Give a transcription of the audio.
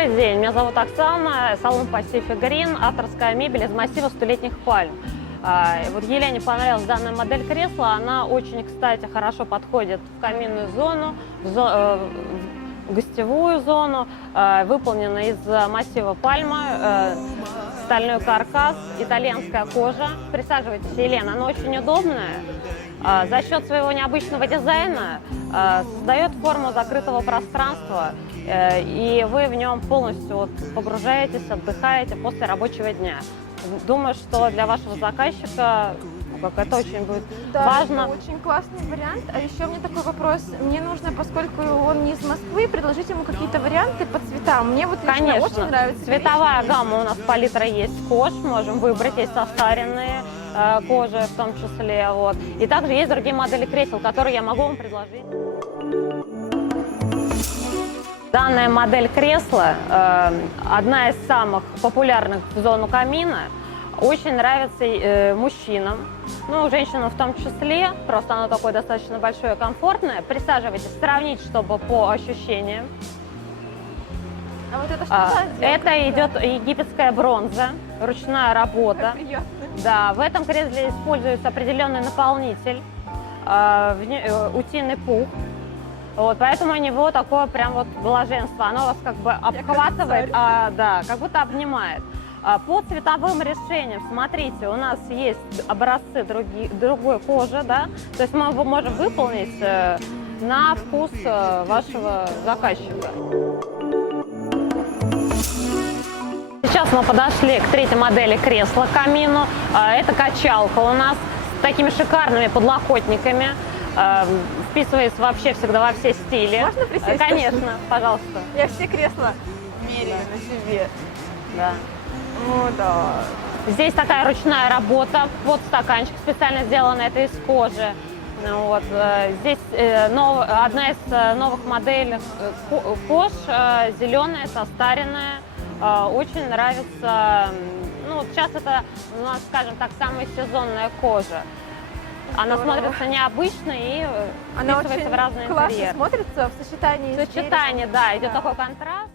Добрый день, меня зовут Оксана, салон Pacific Green, авторская мебель из массива столетних пальм. Вот Елене понравилась данная модель кресла, она очень, кстати, хорошо подходит в каминную зону, в гостевую зону, выполнена из массива пальма, стальной каркас, итальянская кожа. Присаживайтесь, Елена, она очень удобная. За счет своего необычного дизайна создает форму закрытого пространства, и вы в нем полностью погружаетесь, отдыхаете после рабочего дня. Думаю, что для вашего заказчика это очень будет важно. Это очень классный вариант. А еще у меня такой вопрос. Мне нужно, поскольку он не из Москвы, предложить ему какие-то варианты по цветам. Мне вот лично очень нравится. Цветовая гамма у нас палитра есть кож, можем выбрать, есть состаренные кожи в том числе. Вот. И также есть другие модели кресел, которые я могу вам предложить. Данная модель кресла одна из самых популярных в зону камина. Очень нравится мужчинам, ну, женщинам в том числе. Просто оно такое достаточно большое и комфортное. Присаживайтесь, сравнить, чтобы по ощущениям. А вот это что за отделка? Это идет египетская бронза, ручная работа. Приятно. Да, в этом кресле используется определенный наполнитель, утиный пух. Вот, поэтому у него такое прям вот блаженство, оно вас как бы обхватывает, да, как будто обнимает. По цветовым решениям, смотрите, у нас есть образцы другой кожи, да, то есть мы его можем выполнить на вкус вашего заказчика. Сейчас мы подошли к третьей модели кресла к камину. Это качалка у нас с такими шикарными подлокотниками. Вписывается вообще всегда во все стили. Можно присесть? Конечно, пожалуйста. Я все кресла меряю на себе. Да. Ну да. Здесь такая ручная работа, под стаканчик специально сделана, это из кожи. Вот. Здесь одна из новых моделей кож, зеленая, состаренная. Очень нравится, ну, сейчас это у нас, скажем так, самая сезонная кожа. Она смотрится необычно и она вписывается очень в разный классно интерьер. смотрится в сочетании. В сочетании, да, идет такой контраст.